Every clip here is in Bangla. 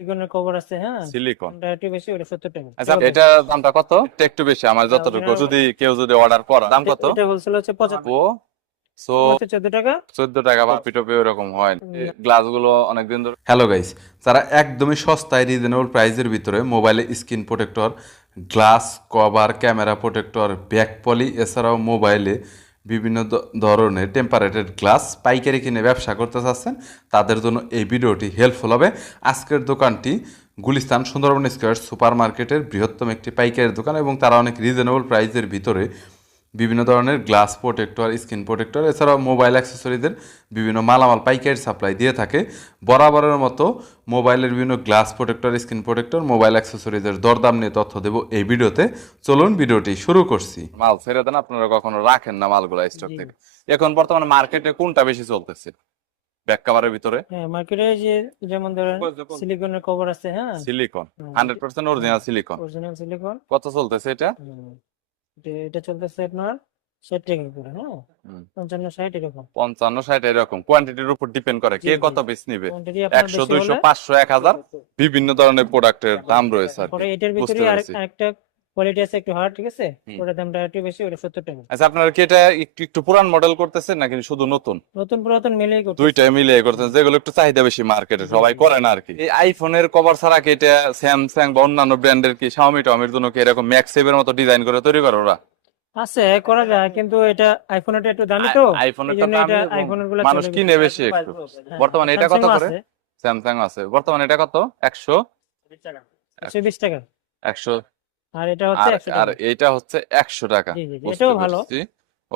সিলিকনের কভার আছে, হ্যাঁ সিলিকন। এটা একটু বেশি, ওটা 70 টাকা। আচ্ছা, এটার দামটা কত? একটু বেশি আমার যতটুকু, যদি কেউ যদি অর্ডার করে দাম কত? এটা হোলসেল হচ্ছে 75, ও সো হচ্ছে 14 টাকা। 14 টাকা বা পিটোপে ওরকম হয়। গ্লাস গুলো অনেকদিন ধরে। হ্যালো গাইস, যারা একদমই সস্তায় রিজনেবল প্রাইসের ভিতরে মোবাইলে screen protector, glass cover, camera protector, back poly, এছাড়াও মোবাইলে বিভিন্ন ধরনের টেম্পারেটেড গ্লাস পাইকারি কিনে ব্যবসা করতে চাচ্ছেন, তাদের জন্য এই ভিডিওটি হেল্পফুল হবে। আজকের দোকানটি গুলিস্তান সুন্দরবন স্কয়ার সুপার মার্কেটের বৃহত্তম একটি পাইকারি দোকান এবং তারা অনেক রিজনেবল প্রাইসের ভিতরে বিভিন্ন ধরনের গ্লাস প্রোটেক্টর, স্ক্রিন প্রোটেক্টর, এছাড়াও মোবাইল অ্যাক্সেসরিজের বিভিন্ন মালামাল পাইকারি সাপ্লাই দিয়ে থাকে। বরাবরের মতো মোবাইলের বিভিন্ন glass protector, screen protector, mobile অ্যাক্সেসরিজের দরদাম নিয়ে তথ্য দেব এই ভিডিওতে। চলুন ভিডিওটি শুরু করছি। মাল ছেড়ে দেন, আপনারা কখনো রাখেন না মালগুলো স্টক থেকে। এখন বর্তমানে মার্কেটে কোনটা বেশি চলতেছে ব্যাক কভারের ভিতরে? হ্যাঁ মার্কেটে যে যেমন ধরেন সিলিকনের কভার আছে, হ্যাঁ silicone 100% original silicone. Original silicone. কত চলতেছে এটা? এটা চলতেছে আপনার 60 টাকা করে, হ্যাঁ 55 60 এরকম। 55 60 এরকম কোয়ান্টিটির উপর ডিপেন্ড করে কে কত পিস নিবে। কোয়ান্টিটি আপনার 100 বেশি 200 হলে 500 1000 বিভিন্ন ধরনের প্রোডাক্টের দাম রয়েছে আর পরে কি। এটার ভিতরে বুঝতে পেরেছি। আরেকটা কোয়ালিটি আছে একটু হার্ড, ঠিক আছে, ওটার দামটা একটু বেশি, ওটা 70 টাকা। আচ্ছা, আপনারা কি এটা একটু একটু পুরান মডেল করতেছেন নাকি শুধু নতুন? নতুন পুরাতন মিলেই করতে। দুইটাই মিলিয়ে করতেছেন, যেগুলো একটু চাহিদা বেশি মার্কেটে সবাই করে না আর কি। এই আইফোনের কভার ছাড়া কি এটা স্যামসাং বা অন্যান্য ব্র্যান্ডের কি শাওমি টাওমির জন্য কি এরকম ম্যাক্সেভের মতো ডিজাইন করে তৈরি করে ওরা? আছে, করা যায়, কিন্তু এটা আইফোনটা একটু দামি তো, আইফোনের এইজন্য এটা দাম আইফোনের গুলো মানুষ চলে কিনে বেশি। বেশি একটু। হ্যাঁ, বর্তমানে এটা কত স্যামসাংও করে? আছে, স্যামসাং আছে বর্তমানে, এটা কত? 100 120 টাকা। 100 আর এটা হচ্ছে আর 100 আর টাকা। এইটা হচ্ছে 100 টাকা। জি জি জি, বুঝতে এটাও ভালো। পেরেছি।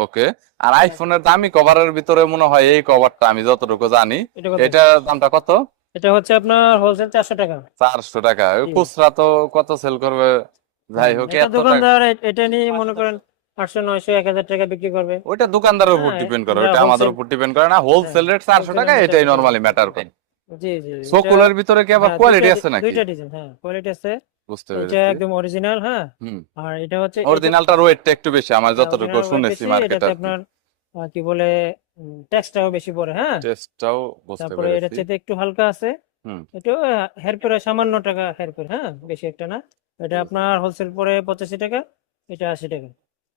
ওকে। আর আইফোনের দামি কভারের ভিতরে মনে হয় এই কভারটা আমি যতটুকু জানি, এটা কত? এটার দামটা কত? এটা হচ্ছে আপনার হোলসেল 400 টাকা। 400 টাকা। ওই জি। খুচরা তো কত সেল করবে? যাই হোক, এটা এত টাকা দোকানদার এটা নিয়ে মনে করেন 800 900 1000 টাকা বিক্রি করবে। ওইটা দোকানদারের উপর হ্যাঁ, ডিপেন্ড করে, আমরা ওইটা আমাদের wholesale- উপর ডিপেন্ড করে না। হোলসেল রেট 400 টাকা, wholesale এটাই আমরা নরমালি ম্যাটার করে। জি জি জি, সোকুলের ভিতরে কি আবার হ্যাঁ, কোয়ালিটি আছে নাকি? দুইটা ডিজাইন, হ্যাঁ কোয়ালিটি আছে। বুঝতে এটা পেরেছি। একদম অরিজিনাল, হ্যাঁ। হুম। আর এটা হচ্ছে অরিজিনালটার ওয়েটটা একটু বেশি আমার যতটুকু original weight শুনেছি বেশি, মার্কেটে এটাতে আর কি। আপনার কি বলে ট্যাক্সটাও বেশি পড়ে, হ্যাঁ। টেস্টটাও বুঝতে তারপরে এটা পেরেছি। চাইতে একটু হালকা আছে, হুম। একটু হের করে সামান্য টাকা হের করে, হ্যাঁ বেশি একটা না। এটা আপনার হোলসেল পরে 85 টাকা, এটা 80 টাকা।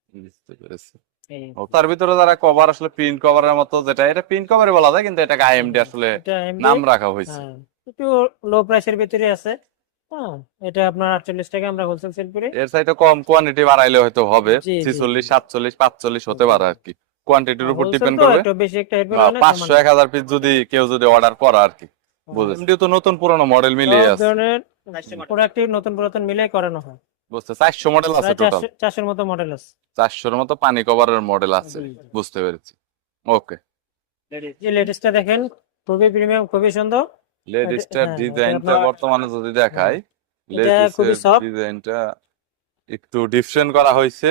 বুঝতে পেরেছি। এই তার ভিতরে যারা কভার আসলে প্রিন্ট কভারের মতো, যেটা এটা প্রিন্ট কভারই বলা যায়, কিন্তু এটাকে আইএমডি আসলে এটা AMD, নাম রাখা হয়েছে। হ্যাঁ একটু লো প্রাইসের ভিতরে আছে, হ্যাঁ। এটা আপনার 48 টাকা আমরা হোলসেল সেল করি। এর চাইতে কম কোয়ান্টিটি বাড়াইলে হয়তো হবে জি জি 46 47 45 হতে পারে আর কি। কোয়ান্টিটির উপর হোলসেল ডিপেন্ড তো করবে। একটু বেশি একটা হের করে না, 500 1000 পিস যদি কেউ যদি অর্ডার করে আর কি। বুঝেছি। এমনিও তো নতুন পুরনো মডেল মিলিয়ে সব আছে। ধরনের প্রোডাক্টই নতুন পুরাতন মিলে করানো হয়। বুঝতে 400 মডেল আছে প্রায় টোটাল। 400 মতো মডেল আছে। 400 এর মতো পানি কভারের মডেল আছে। জি। বুঝতে পেরেছি। ওকে। যে লেটেস্টটা দেখেন, খুবই প্রিমিয়াম, খুবই সুন্দর। লেডিসটার হ্যাঁ, এটা ডিজাইনটা আপনার- বর্তমানে যদি দেখাই, এটা খুবই লেডিসের সফট। ডিজাইনটা একটু ডিফারেন্ট করা হয়েছে।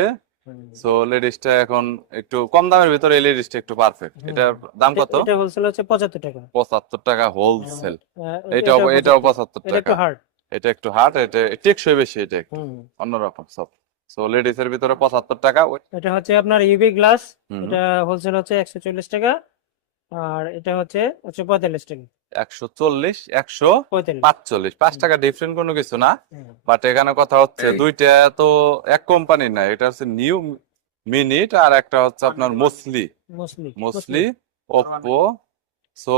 সো লেডিসটা এখন একটু কম দামের ভিতরে, এই লেডিসটা একটু পারফেক্ট। এটার দাম কত? এটা হোলসেল হচ্ছে 75 টাকা। 75 টাকা হোলসেল। এটাও এটাও 75 এটা একটু টাকা। হার্ড। এটা একটু হার্ড, এটা টেকসই বেশি, এটা একটু অন্যরকম সব। সো লেডিসের ভিতরে 75 টাকা। এটা হচ্ছে আপনার ইউভি গ্লাস, হুম। এটা হোলসেল হচ্ছে 140 টাকা, আর এটা হচ্ছে 145 টাকা। 140 45। 145 5 টাকা ডিফারেন্ট কোনো কিছু না। বাট এখানে কথা হচ্ছে দুইটা তো এক কোম্পানির না, এটা হচ্ছে নিউ মিনিট আর একটা হচ্ছে আপনার মোসলি। মুসলি ওপ্পো। সো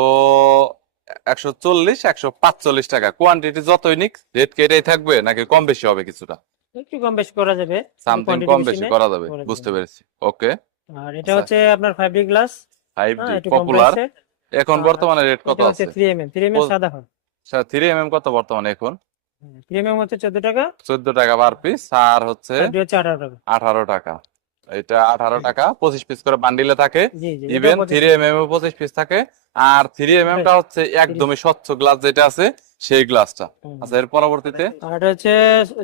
140 145 টাকা। কোয়ান্টিটি যতই নিক রেট কি এটাই থাকবে নাকি কম বেশি হবে কিছুটা? একটু কম বেশি করা যাবে, সামথিং কোয়ান্টিটি কম বেশি বেশি নেই, করা যাবে। করা বুঝতে যাবে। পেরেছি। ওকে। আর এটা হচ্ছে আপনার 5D গ্লাস, 5D একটু কম পপুলার। প্রাইসে। এখন আর বর্তমানে রেট কত এটা হচ্ছে আছে? 3mm, 3mm সাদা হয়। 3mm কত বর্তমানে এখন? 3mm হচ্ছে 14 টাকা, 14 টাকা পার পিস। আর হচ্ছে 5D হচ্ছে 18 টাকা। 18 টাকা। এটা 18 টাকা, 25 পিস করে বান্ডিলে থাকে। জি জি, ইভেন এটা 3mm এ 25 পিস থাকে। আর 3mm টা হচ্ছে একদমই স্বচ্ছ গ্লাস যেটা আছে, সেই গ্লাসটা। আচ্ছা, এর পরবর্তীতে আর এটা হচ্ছে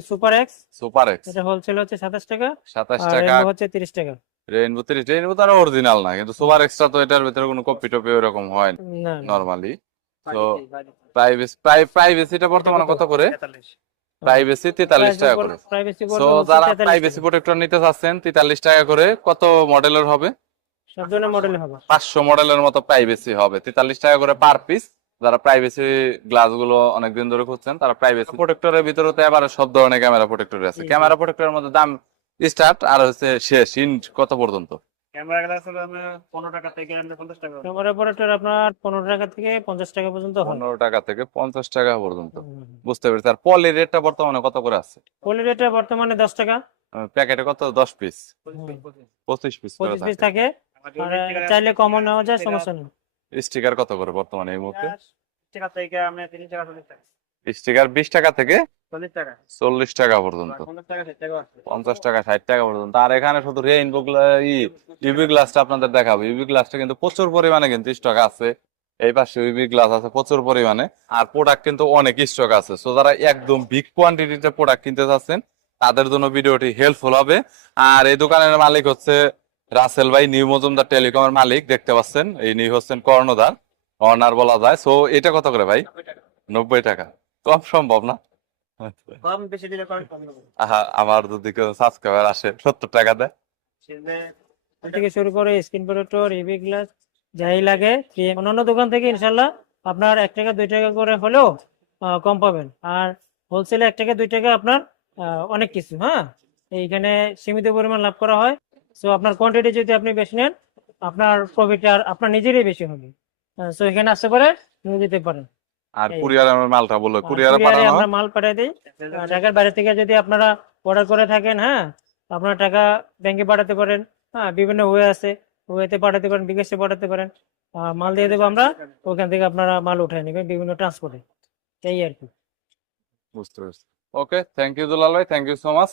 সুপার এক্স, সুপার এক্স এটা হোলসেল হচ্ছে 27 টাকা, 27 আর টাকা। রেনবো হচ্ছে 30 টাকা। রেইনবো 30, রেইনবো তো অরিজিনাল না, কিন্তু সুপার এক্সট্রা তো এটার ভিতরে কোনো কপি টপি ওরকম হয় না না। নরমালি। তো প্রাইভেসিটা বর্তমানে কত করে? 43। প্রাইভেসি 43 টাকা করে। প্রাইভেসি সো যারা প্রাইভেসি প্রোটেক্টর নিতে চাচ্ছেন 43 টাকা করে। কত মডেলের হবে? সব ধরনের মডেল হবে। 500 মডেলের মতো প্রাইভেসি হবে, 43 টাকা করে পার পিস। যারা প্রাইভেসি গ্লাস গুলো অনেকদিন ধরে খুঁজছেন, তারা প্রাইভেসি প্রোটেক্টরের ভিতরে তো এবার সব ধরনের ক্যামেরা প্রোটেক্টর আছে। ক্যামেরা প্রোটেক্টরের মধ্যে দাম স্টার্ট আর হচ্ছে শেষ ইন্ট কত পর্যন্ত? ক্যামেরা গ্লাস হলো আপনার 15 টাকা থেকে 50 টাকা। ক্যামেরা প্রোটেক্টর আপনার 15 টাকা থেকে 50 টাকা পর্যন্ত হয়। 15 টাকা থেকে 50 টাকা পর্যন্ত, বুঝতে পেরেছি। আর পলি রেটটা বর্তমানে কত করে আছে? পলি রেটটা বর্তমানে 10 টাকা। প্যাকেটে কত? 10 পিস, 25 পিস করে 25 পিস থাকে। থাকে। আর চাইলে কমও নেওয়া যায়, সমস্যা নেই। স্টিকার কত করে বর্তমানে এই মুহূর্তে? টাকা থেকে আমরা 30 টাকা 40 টাকা। স্টিকার 20 টাকা থেকে 40 টাকা। 40 টাকা পর্যন্ত, 50 টাকা 60 টাকা আছে। 50 টাকা 60 টাকা পর্যন্ত। আর এখানে শুধু রেইনবো ইউভি গ্লাসটা আপনাদের দেখাবো। ইউভি গ্লাসটা কিন্তু প্রচুর পরিমাণে কিন্তু স্টক আছে। এই পাশে ইউভি গ্লাস আছে প্রচুর পরিমাণে, আর প্রোডাক্ট কিন্তু অনেক স্টক আছে। সো যারা একদম বিগ কোয়ান্টিটিতে প্রোডাক্ট কিনতে চাচ্ছেন তাদের জন্য ভিডিওটি হেল্পফুল হবে। আর এই দোকানের মালিক হচ্ছে রাসেল ভাই, নিউ মজুমদার টেলিকমের মালিক, দেখতে পাচ্ছেন। এই নিউ হচ্ছেন কর্ণধার, অনার বলা যায়। সো এটা কত করে ভাই? 90 টাকা। কম সম্ভব না? কম বেশি দিলে কম হবে। আহা, আমার যদি কেউ সাবস্ক্রাইবার আসে 70 টাকা দেয়। থেকে শুরু করে স্ক্রিন প্রোটেক্টর, ইভি গ্লাস যাই লাগে ফ্রি। অন্যান্য দোকান থেকে ইনশাল্লাহ আপনার 1 টাকা 2 টাকা করে হলেও কম পাবেন। আর হোলসেলে 1 টাকা 2 টাকা আপনার অনেক কিছু। হ্যাঁ, এইখানে সীমিত পরিমাণ লাভ করা হয়। সো আপনার কোয়ান্টিটি যদি আপনি বেশি নেন, আপনার প্রফিট আর আপনার নিজেরই বেশি হবে। সো এখানে আসতে পারে নিয়ে যেতে পারেন। আর কুরিয়ারের মালটা বলো, কুরিয়ারে কুরিয়ারে পাঠানো আমরা হয়? মাল পাঠিয়ে দিই। ঢাকার বাইরে থেকে যদি আপনারা অর্ডার করে থাকেন, হ্যাঁ, আপনারা টাকা ব্যাংকে পাঠাতে পারেন। হ্যাঁ, বিভিন্ন ওয়ে আছে, ওয়েতে পাঠাতে পারেন, বিকাশে পাঠাতে পারেন। মাল দিয়ে দেবো আমরা, ওখান থেকে আপনারা মাল উঠায় নেবেন বিভিন্ন ট্রান্সপোর্টে। এই আর কি। বুঝতে পারছি। ওকে, থ্যাংক ইউ দুলাল ভাই, থ্যাংক ইউ সো মাচ।